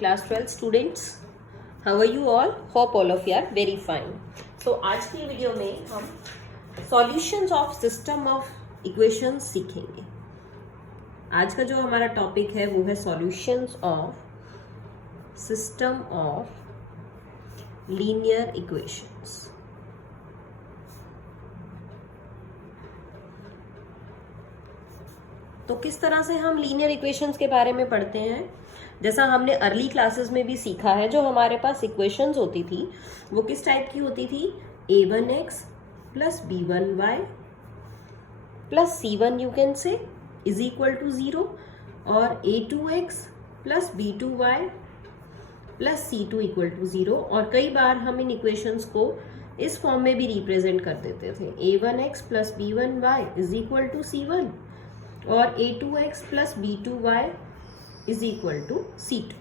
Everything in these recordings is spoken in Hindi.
Class 12 students, how are you all? Hope all of you are very fine. So आज की वीडियो में हम solutions of system of equations सीखेंगे. आज का जो हमारा टॉपिक है वो है solutions of system of linear equations. तो किस तरह से हम लीनियर इक्वेशंस के बारे में पढ़ते हैं, जैसा हमने अर्ली क्लासेस में भी सीखा है. जो हमारे पास इक्वेशंस होती थी वो किस टाइप की होती थी? a1x plus b1y plus c1 you can say is equal to 0 और a2x plus b2y plus c2 equal to 0. और कई बार हम इन इक्वेशंस को इस फॉर्म में भी रिप्रेजेंट कर देते थे. a1x plus b1y is equal to c1 और a2x plus b2y is equal to c2.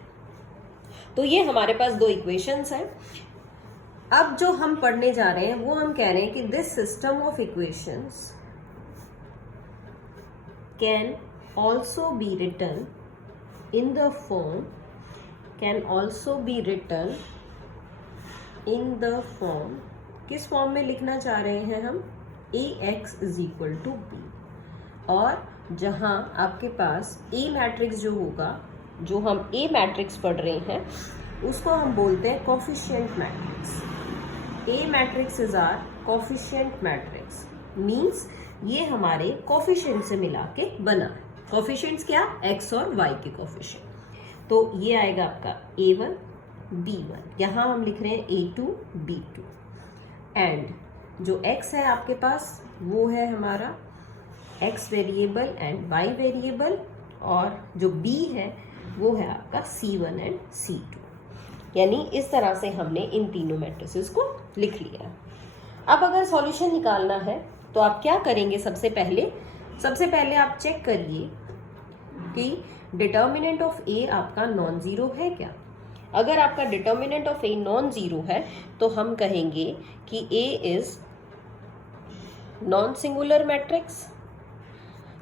तो ये हमारे पास दो इक्वेशंस हैं. अब जो हम पढ़ने जा रहे हैं वो हम कह रहे हैं कि this system of equations can also be written in the form किस फॉर्म में लिखना चाह रहे हैं हम? ax is equal to b. और जहां आपके पास A मैट्रिक्स जो होगा, जो हम A मैट्रिक्स पढ़ रहे हैं, उसको हम बोलते हैं coefficient matrix. A matrix is our coefficient matrix. Means ये हमारे कोफिशिएंट से मिला के बना है. कोफिशिएंट्स क्या? x और y के कोफिशिएंट. तो ये आएगा आपका A1 B1. यहाँ हम लिख रहे हैं A2 B2. एंड जो x है आपके पास वो है हमारा x variable and y variable, और जो b है वो है आपका c1 एंड c2. यानी इस तरह से हमने इन तीनों मैट्रिसेस को लिख लिया. अब अगर सॉल्यूशन निकालना है तो आप क्या करेंगे? सबसे पहले आप चेक करिए कि डिटर्मिनेंट ऑफ a आपका नॉन जीरो है क्या. अगर आपका determinant of a non zero है तो हम कहेंगे कि a is non singular matrix,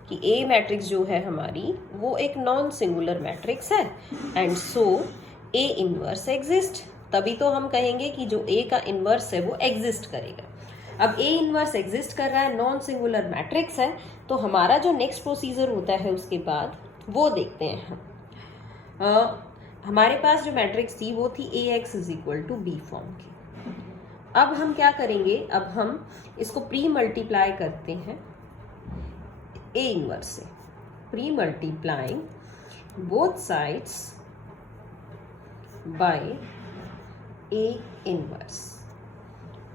कि A मैट्रिक्स जो है हमारी वो एक नॉन सिंगुलर मैट्रिक्स है. And so A inverse exist. तभी तो हम कहेंगे कि जो A का इनवर्स है वो एग्जिस्ट करेगा. अब A इनवर्स एग्जिस्ट कर रहा है, नॉन सिंगुलर मैट्रिक्स है, तो हमारा जो नेक्स्ट प्रोसीजर होता है उसके बाद वो देखते हैं हम. हमारे पास जो मैट्रिक्स थी वो थी ax is equal to b form की. अब हम क्या करेंगे? अब हम इसको प्री मल्टीप्लाई करते हैं A इनवर्स से. Pre multiplying both sides by A inverse.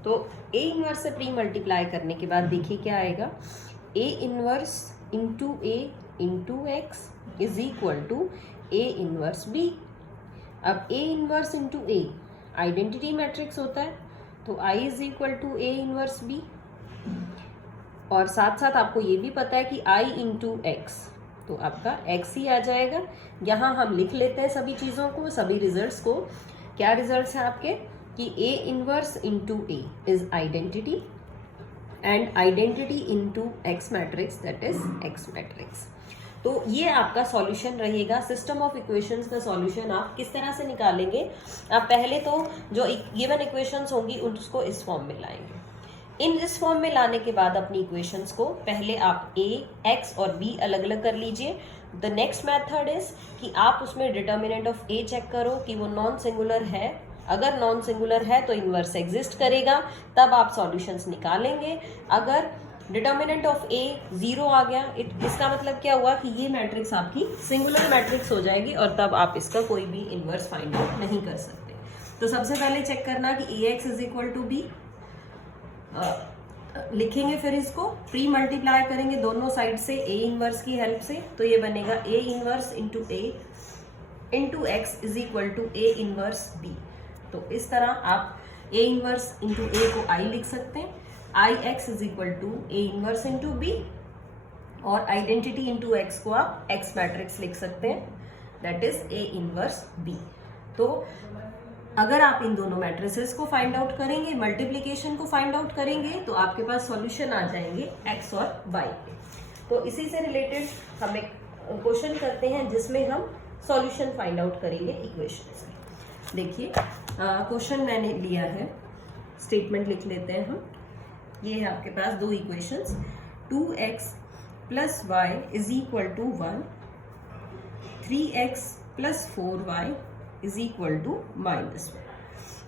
तो A इनवर्स से प्री मल्टीप्लाई करने के बाद देखिए क्या आएगा? A inverse into A into x is equal to A inverse B. अब A inverse into A identity matrix होता है, तो I is equal to A inverse B. और साथ साथ आपको ये भी पता है कि I इंटू एक्स, तो आपका x ही आ जाएगा. यहाँ हम लिख लेते हैं सभी चीज़ों को, सभी रिजल्ट्स को. क्या रिजल्ट्स हैं आपके? कि A inverse into A is identity and identity into x matrix that is x matrix. तो ये आपका सॉल्यूशन रहेगा. सिस्टम ऑफ इक्वेशंस का सॉल्यूशन आप किस तरह से निकालेंगे? आप पहले तो जो गिवन इक्वेशंस होंगी उसको इस फॉर्म में लाएंगे. इन इस फॉर्म में लाने के बाद अपनी इक्वेशंस को पहले आप a, x और b अलग अलग कर लीजिए. द नेक्स्ट मेथड इज कि आप उसमें डिटर्मिनेंट ऑफ a चेक करो कि वो नॉन सिंगुलर है. अगर नॉन सिंगुलर है तो इनवर्स एग्जिस्ट करेगा, तब आप सॉल्यूशंस निकालेंगे. अगर डिटर्मिनेंट ऑफ a 0 आ गया, इसका मतलब क्या हुआ कि ये मैट्रिक्स आपकी सिंगुलर मैट्रिक्स हो जाएगी और तब आप इसका कोई भी इनवर्स फाइंड आउट नहीं कर सकते. तो सबसे पहले चेक करना कि ax is equal to b. लिखेंगे, फिर इसको प्री मल्टीप्लाई करेंगे दोनों साइड से a इनवर्स की हेल्प से. तो ये बनेगा a inverse into a into x is equal to a inverse b. तो इस तरह आप a इनवर्स इंटू a को I लिख सकते हैं. ix is equal to a inverse into b, और आइडेंटिटी इंटू x को आप x मैट्रिक्स लिख सकते हैं that is a inverse b. तो अगर आप इन दोनों मैट्रिसेस को फाइंड आउट करेंगे, मल्टीप्लिकेशन को फाइंड आउट करेंगे, तो आपके पास सॉल्यूशन आ जाएंगे x और y के. तो इसी से रिलेटेड हम एक क्वेश्चन करते हैं जिसमें हम सॉल्यूशन फाइंड आउट करेंगे इक्वेशन से। देखिए क्वेश्चन मैंने लिया है, स्टेटमेंट लिख लेते हैं हम। ये है आपके पास दो equations, 2x plus y is equal to 1, 3x plus 4y is equal to -1।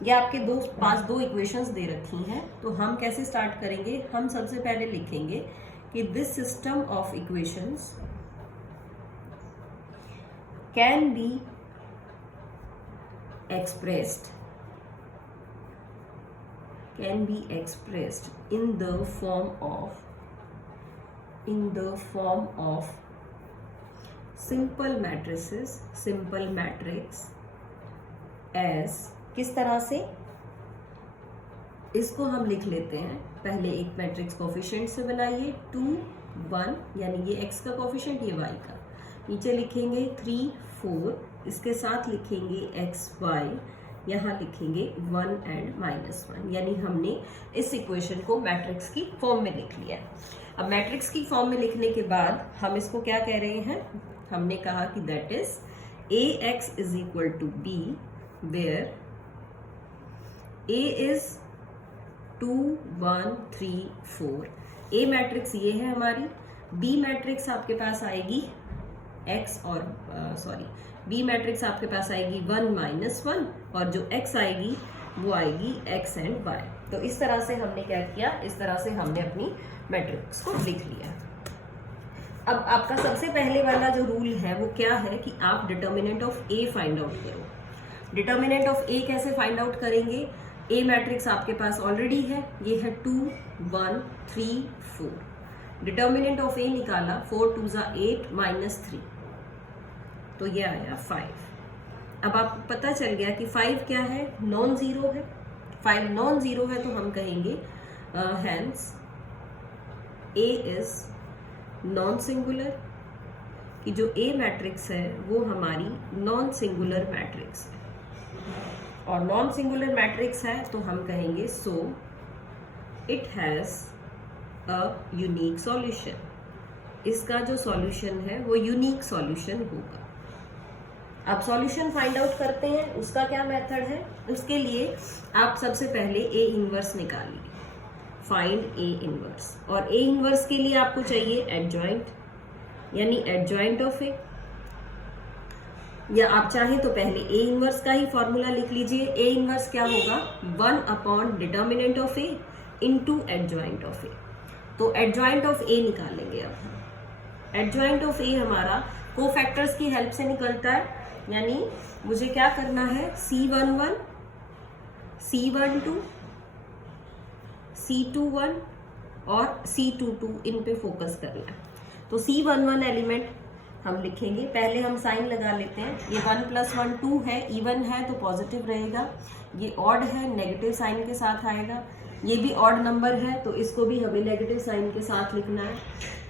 ये आपके पास दो इक्वेशंस दे रखी हैं। तो हम कैसे स्टार्ट करेंगे? हम सबसे पहले लिखेंगे कि this system of equations can be expressed in the form of simple matrices, simple matrix as, किस तरह से? इसको हम लिख लेते हैं, पहले एक मैट्रिक्स कोफिशिएंट से बनाइए, 2 1, यानी ये x का कोफिशिएंट, ये y का, नीचे लिखेंगे 3 4, इसके साथ लिखेंगे x y, यहाँ लिखेंगे 1 एंड -1, यानी हमने इस इक्वेशन को मैट्रिक्स की फॉर्म में लिख लिया। अब मैट्रिक्स की फॉर्म में लिखने के बाद हम इसको क्या कह रहे हैं? हमने कहा कि that is ax is equal to b, where a is 2 1 3 4। a matrix ये है हमारी, b मैट्रिक्स आपके पास आएगी बी मैट्रिक्स आपके पास आएगी 1 -1, और जो x आएगी वो आएगी x एंड y। तो इस तरह से हमने क्या किया? इस तरह से हमने अपनी मैट्रिक्स को लिख लिया। अब आपका सबसे पहले वाला जो रूल है वो क्या है कि आप determinant of a find out करो। डिटर्मिनेंट ऑफ a कैसे फाइंड आउट करेंगे? a मैट्रिक्स आपके पास ऑलरेडी है, ये है 2 1 3 4। डिटर्मिनेंट ऑफ a निकाला, 4 2 8 -3, तो ये आया 5। अब आपको पता चल गया कि 5 क्या है? नॉन जीरो है। 5 नॉन जीरो है, तो हम कहेंगे hence a is non singular, कि जो a मैट्रिक्स है वो हमारी नॉन सिंगुलर मैट्रिक्स है, और नॉन सिंगुलर मैट्रिक्स है तो हम कहेंगे so it has a unique solution. इसका जो सॉल्यूशन है वो यूनिक सॉल्यूशन होगा। अब सॉल्यूशन फाइंड आउट करते हैं, उसका क्या मेथड है? उसके लिए आप सबसे पहले ए इनवर्स निकालिए, फाइंड ए इनवर्स। और ए इनवर्स के लिए आपको चाहिए एडजॉइंट, यानी एडजॉइंट ऑफ ए, या आप चाहें तो पहले ए इनवर्स का ही फॉर्मूला लिख लीजिए। ए इनवर्स क्या होगा? 1 determinant of A into adjoint of A. तो एडजॉइंट ऑफ ए निकालेंगे अब हम। एडजॉइंट ऑफ ए हमारा कोफैक्टर्स की हेल्प से निकलता है, यानी मुझे क्या करना है? C11 C12 C21 और C22 इन पे फोकस करना है। तो C11 एलिमेंट हम लिखेंगे, पहले हम साइन लगा लेते हैं। ये 1 + 1 2 है, इवन है तो पॉजिटिव रहेगा। ये ऑड है, नेगेटिव साइन के साथ आएगा। ये भी ऑड नंबर है तो इसको भी हमें नेगेटिव साइन के साथ लिखना है,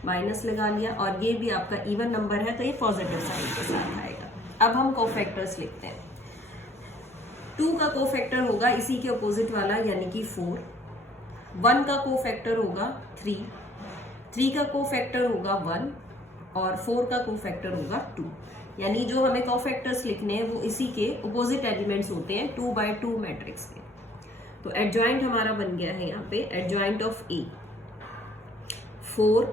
माइनस लगा लिया। और ये भी आपका इवन नंबर है तो ये पॉजिटिव साइन के साथ आएगा। अब हम कोफैक्टर्स लिखते हैं। 2 का कोफैक्टर होगा इसी के अपोजिट वाला, यानी कि 4। 1 का कोफैक्टर होगा 3, 3 का कोफैक्टर होगा 1, और 4 का कोफैक्टर होगा 2। यानी जो हमें कोफैक्टर्स लिखने हैं वो इसी के अपोजिट एलिमेंट्स होते हैं 2x2 मैट्रिक्स के। तो एडजॉइंट हमारा बन गया है यहाँ पे एडजॉइंट ऑफ ए 4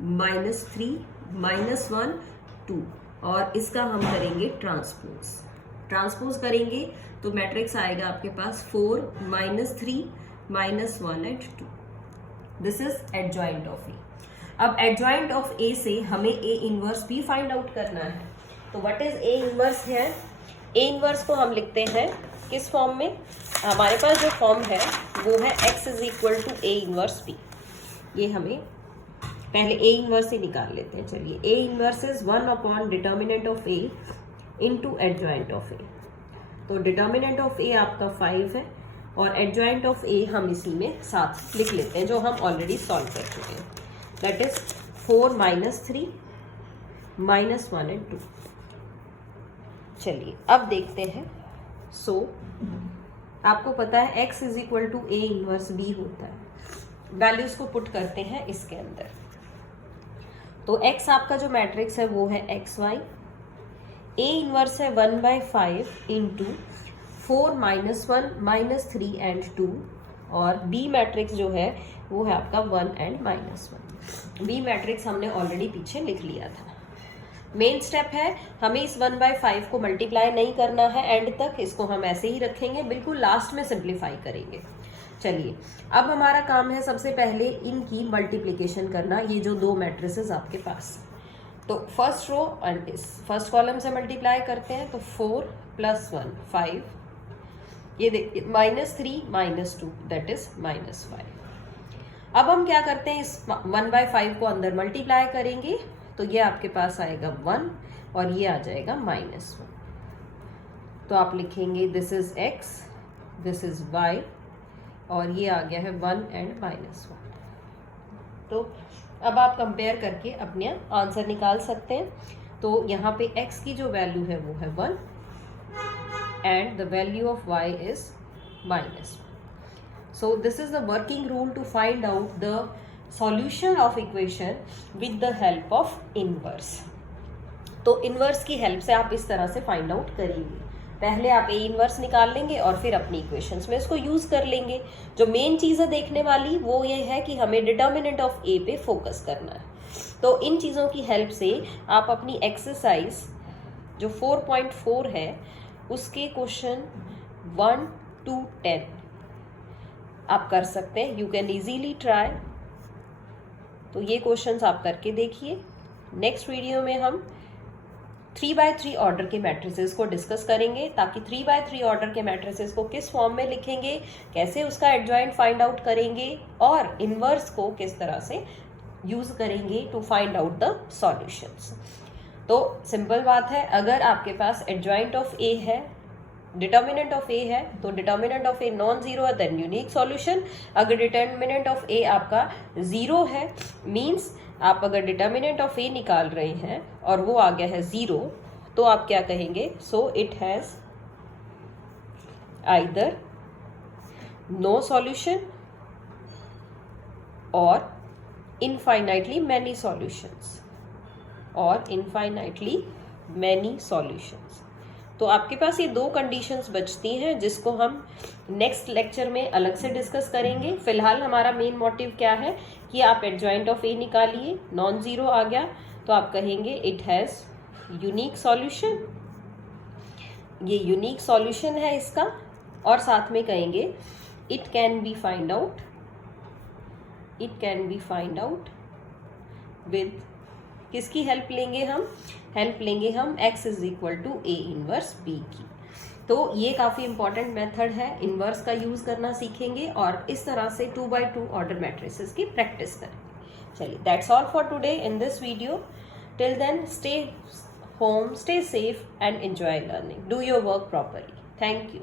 -3 -1 2, और इसका हम करेंगे ट्रांसपोज करेंगे तो मैट्रिक्स आएगा आपके पास 4 -3 -1 and 2। This is adjoint of A. अब एडजॉइंट ऑफ ए से हमें ए इनवर्स भी फाइंड आउट करना है। तो व्हाट इज ए इनवर्स है? ए इनवर्स को हम लिखते हैं किस फॉर्म में? हमारे पास जो फॉर्म है वो है x is equal to A inverse b। ये हमें पहले ए इनवर्स ही निकाल लेते हैं। चलिए, A inverse is 1 determinant of A into adjoint of A. तो डिटर्मिनेंट ऑफ ए आपका 5 है और एडजॉइंट ऑफ ए हम इसी में साथ लिख लेते हैं जो हम ऑलरेडी सॉल्व कर चुके हैं। That is 4 -3 -1 and 2। चलिए अब देखते हैं। सो आपको पता है x is equal to A inverse b होता है। वैल्यूज को पुट करते हैं इसके अंदर। तो x आपका जो मैट्रिक्स है वो है xy, ए इनवर्स है 1/5 इंटू 4 -1 -3 एंड 2, और बी मैट्रिक्स जो है वो है आपका 1 एंड -1। बी मैट्रिक्स हमने ऑलरेडी पीछे लिख लिया था। मेन स्टेप है, हमें इस 1/5 को मल्टीप्लाई नहीं करना है एंड तक, इसको हम ऐसे ही रखेंगे, बिल्कुल लास्ट में सिंप्लीफाई करेंगे। चलिए, अब हमारा काम है सबसे पहले इनकी मल्टीप्लिकेशन करना, ये जो दो मैट्रिसेस आपके पास। तो फर्स्ट रो एंड इस फर्स्ट कॉलम से मल्टीप्लाई करते हैं, तो 4 + 1 5, ये देखिए -3 -2 दैट इज -5। अब हम क्या करते हैं, इस 1/5 को अंदर मल्टीप्लाई करेंगे, तो ये आपके पास आएगा 1 और ये आ जाएगा -1। तो आप लिखेंगे this is x, this is y, और ये आ गया है 1 एंड -1। तो अब आप कंपेयर करके अपने आंसर निकाल सकते हैं। तो यहाँ पे x की जो वैल्यू है वो है 1 and the value of y is -1। So this is the working rule to find out the solution of equation with the help of inverse। तो इनवर्स की हेल्प से आप इस तरह से फाइंड आउट करेंगे। पहले आप ए इनवर्स निकाल लेंगे और फिर अपनी इक्वेशंस में इसको यूज कर लेंगे। जो मेन चीज़ है देखने वाली वो ये है कि हमें डिटर्मिनेंट ऑफ ए पे फोकस करना है। तो इन चीज़ों की हेल्प से आप अपनी एक्सरसाइज जो 4.4 है उसके क्वेश्चन 1 to 10 आप कर सकते हैं। You can easily try. तो ये क्वेश्चंस आप करके देखिए। नेक्स्ट वीडियो में हम 3/3 ऑर्डर के मैट्रिसेस को डिस्कस करेंगे, ताकि 3/3 ऑर्डर के मैट्रिसेस को किस फॉर्म में लिखेंगे, कैसे उसका एडजॉइंट फाइंड आउट करेंगे, और इनवर्स को किस तरह से यूज करेंगे to find out the solutions. तो सिंपल बात है, अगर आपके पास एडजॉइंट ऑफ ए है, डिटर्मिनेंट ऑफ ए है, तो determinant of a non zero है, देन यूनिक सॉल्यूशन। अगर डिटर्मिनेंट ऑफ ए आपका 0 है, मींस आप अगर डिटर्मिनेंट ऑफ ए निकाल रहे हैं और वो आ गया है 0, तो आप क्या कहेंगे, so it has either no solution और इनफाइनाइटली मैनी सॉल्यूशंस, और इनफाइनाइटली मैनी सॉल्यूशंस। तो आपके पास ये दो कंडीशंस बचती हैं, जिसको हम नेक्स्ट लेक्चर में अलग से डिस्कस करेंगे। फिलहाल हमारा मेन मोटिव क्या है कि आप एडजॉइंट ऑफ ए निकालिए, नॉन जीरो आ गया तो आप कहेंगे इट हैज़ यूनिक सॉल्यूशन, ये यूनिक सॉल्यूशन है इसका, और साथ में कहेंगे it can be find out, it can be find out with, किसकी हेल्प लेंगे हम, हेल्प लेंगे हम x = A इनवर्स B की। तो ये काफ़ी इंपॉर्टेंट मेथड है, इनवर्स का यूज़ करना सीखेंगे और इस तरह से 2/2 ऑर्डर मैट्रिसेस की प्रैक्टिस करेंगे। चलिए, that's all for today in this video. Till then stay home, stay safe and enjoy learning, do your work properly. Thank you.